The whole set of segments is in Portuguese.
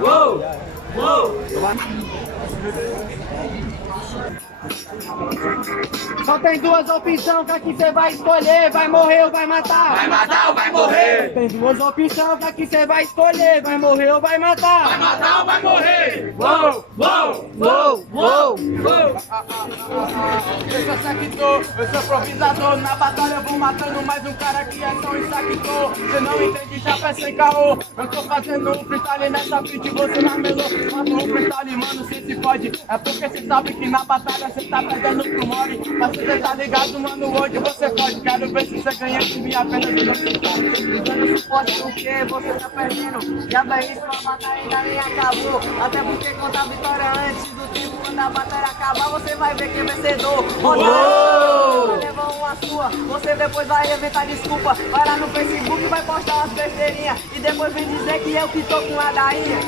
Uou! Uou! Só tem duas opções que aqui você vai escolher, vai morrer ou vai matar. Vai matar ou vai morrer? Tem duas opções que aqui você vai escolher, vai morrer ou vai matar. Vai matar ou vai morrer? Uou, uou, uou, uou, uou. Eu sou saqueador, eu sou improvisador. Na batalha eu vou matando mais um cara que é só um saqueador. Você não entende, já sem caô. Eu tô fazendo um freestyle nessa beat, você marmelou. Faço um freestyle, mano, cê se pode. É porque cê sabe que na batalha cê tá perdendo pro mole. Mas cê tá ligado, mano, hoje você pode. Quero ver se cê ganha de mim apenas no suporte. Dando suporte porque você tá perdendo. Já bem isso, a batalha ainda nem acabou. Até porque conta a vitória antes do tempo. Quando a batalha acabar, você vai ver quem é vencedor. Vai levar uma sua, você depois vai inventar desculpa. Vai lá no Facebook, vai postar umas besteirinhas. E depois vem dizer que eu que tô com ladainha.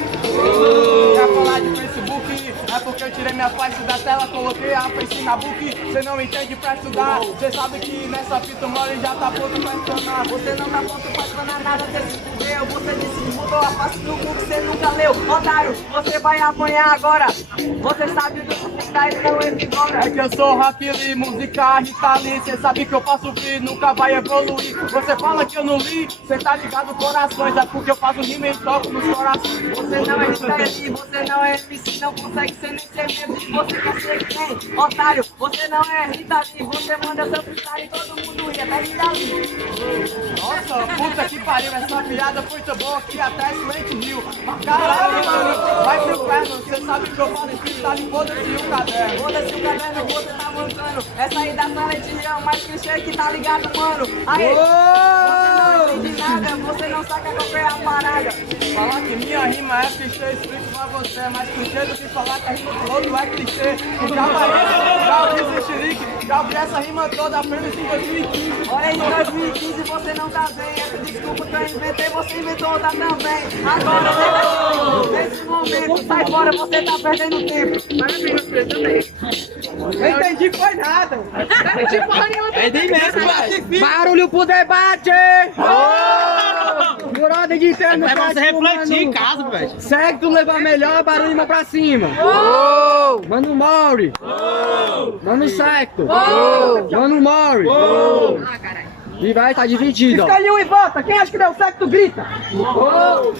Quer falar de Facebook? É porque eu tirei minha face da tela, coloquei a face na book. Você não entende pra estudar. Você sabe que nessa fita mole já tá pronto pra estourar. Você não tá pronto pra estourar nada, você se fudeu. Você disse que mudou a face do cu que você nunca leu. Otário, você vai apanhar agora. Você sabe do que tá aí com esse agora. É que eu sou Raquili, música Rita Lee. Cê sabe que eu faço free, nunca vai evoluir. Você fala que eu não li, cê tá ligado corações. É porque eu faço rima e toco nos corações. Você não é Rita Lee, você não é MC, não consegue ser nem ser mesmo. Você quer ser quem? Otário, você não é Rita Lee. Você manda seu freestyle e todo mundo ri, até Rita Lee. Nossa, puta que pariu, essa piada foi tão boa que até Silent Hill. Caralho, mano, vai pro inferno. Cê sabe que eu falo em freestyle, foda-se o caderno. Foda-se o caderno, você tá mancando. Essa aí da Silent Hill é o mais clichê que tá ligado, mano. Aí, você não entende nada, você não saca qual é a parada. Falar que minha rima é clichê, explico pra você. É mais clichê do que falar que a rima do outro é clichê. Já ouvi esse xerique, já ouvi essa rima toda apenas em 2015. Olha aí, em 2015 você não tá bem. Essa desculpa que eu inventei, você inventou outra também. Agora, nesse momento, sai fora, você tá perdendo tempo. Mas eu tenho você também. Não entendi foi nada. Não entendi porra nenhuma. Entendi mesmo, Barulho pro debate! Por ordem de interno, é pra você refletir em casa, velho. segue tu levar melhor, barulho mais pra cima. Mano Mauri. Mano Secto. Mano Mauri. E vai estar dividido. Escolhe um e vota. Quem acha que deu certo, grita.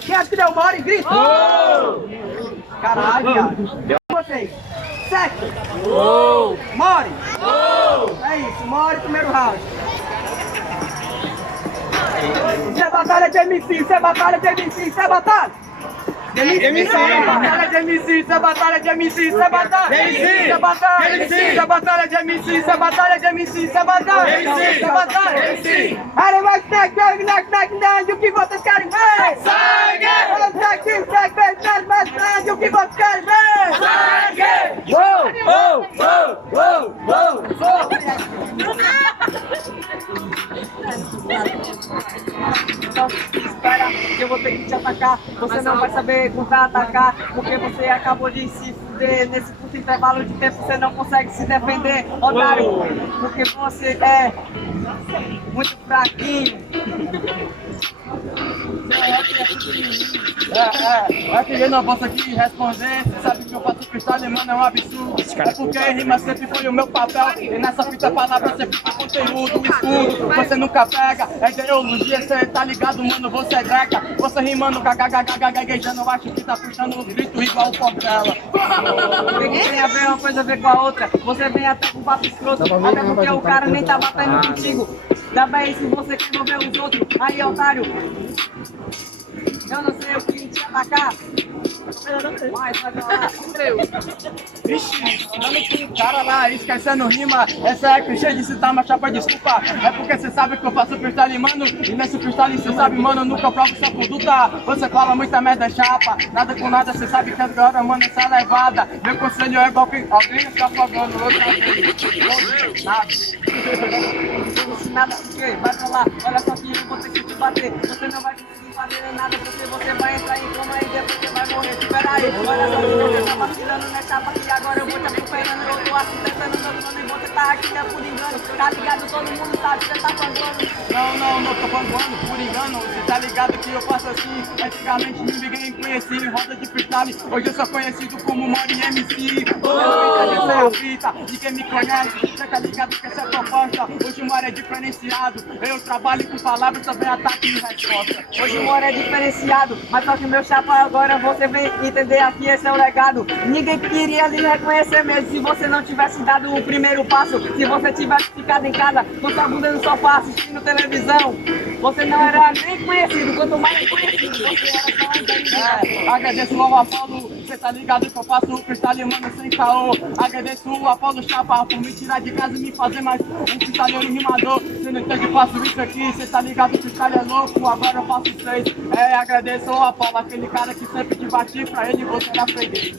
Quem acha que deu Mauri, grita. Caralho, viado. Vocês. Secto. Mauri. É isso, Mauri, primeiro round. Isso é batalha de MC, isso é batalha de MC, isso é batalha. MC, batalha de MC, isso é batalha de MC, isso é batalha. Isso é batalha, isso é batalha de MC, isso é batalha de MC, isso é batalha. Isso é batalha. Aí vai o que vocês querem ver? Sangue! O que vocês querem ver? Sangue! Então, espera que eu vou ter que te atacar. Você não vai saber contra-atacar, porque você acabou de se fuder. Nesse curto intervalo de tempo você não consegue se defender, otário, porque você é muito fraquinho. É que eu não posso aqui responder. Você sabe que eu faço freestyle, mano, é um absurdo. É porque rima sempre foi o meu papel. E nessa fita palavra você fica conteúdo, escudo. Você nunca pega, é ideologia, você tá ligado, mano, você é greca. Você rimando, gaguejando, eu acho que tá puxando os gritos igual o Portela. O que tem a ver uma coisa a ver com a outra? Você vem até com papo escroto, até porque o cara nem tá batendo contigo. Dá bem se você quer mover os outros. Aí, otário, eu não sei o que te atacar. Vai falar. Vixe, olha que cara lá, esquecendo rima. Essa é clichê de citar, mas chapa, desculpa. É porque você sabe que eu faço freestyle, mano. E nesse freestyle você sabe, mano, eu nunca provo sua conduta. Você fala muita merda, chapa. Nada com nada, você sabe que agora, mano, essa é levada. Meu conselho é igual que alguém está afogando outra vez. Nada. Nada, ok, vai pra lá. Olha só que eu vou ter que te bater. Você não vai conseguir fazer nada, porque você vai entrar em coma e depois você vai morrer. Espera aí, olha só que você tá vacilando nessa chapa que agora eu vou te acompanhando. Eu tô assim tentando no meu plano e você tá aqui é por engano. Tá ligado, todo mundo sabe que você tá panguando. Não tô panguando por engano. Você tá ligado que eu faço assim. Antigamente ninguém conhecia em roda de freestyle. Hoje eu sou conhecido como Mori MC. Essa é a fita, ninguém me conhece. Você tá ligado que essa é a proposta. Hoje o Mori é diferenciado. Eu trabalho com palavras, também ataque e resposta. Hoje o Mori é diferenciado, mas só que meu chapa agora você vem entender aqui, esse é o legado. Ninguém queria lhe reconhecer mesmo se você não tivesse dado o primeiro passo. Se você tivesse ficado em casa, com sua bunda no sofá, assistindo televisão, você não era nem conhecido, quanto mais conhecido, você era só um velho. Agradeço ao Apolo, cê tá ligado que eu faço o freestyle, mano, sem caô. Agradeço ao Apolo Chapa por me tirar de casa e me fazer mais um freestyleiro rimador. Cê não entende, eu faço isso aqui, cê tá ligado que o freestyle é louco, agora eu faço 6. Agradeço ao Apolo, aquele cara que sempre te bati, pra ele você era freguês.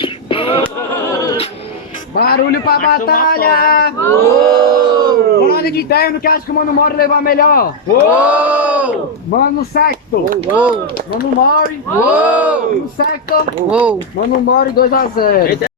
Barulho pra batalha! Colônia de terno que acha que o Mano Mori levou a melhor! Mano Sector! Mano Mori! Mano Sector! Mano Mori 2 a 0.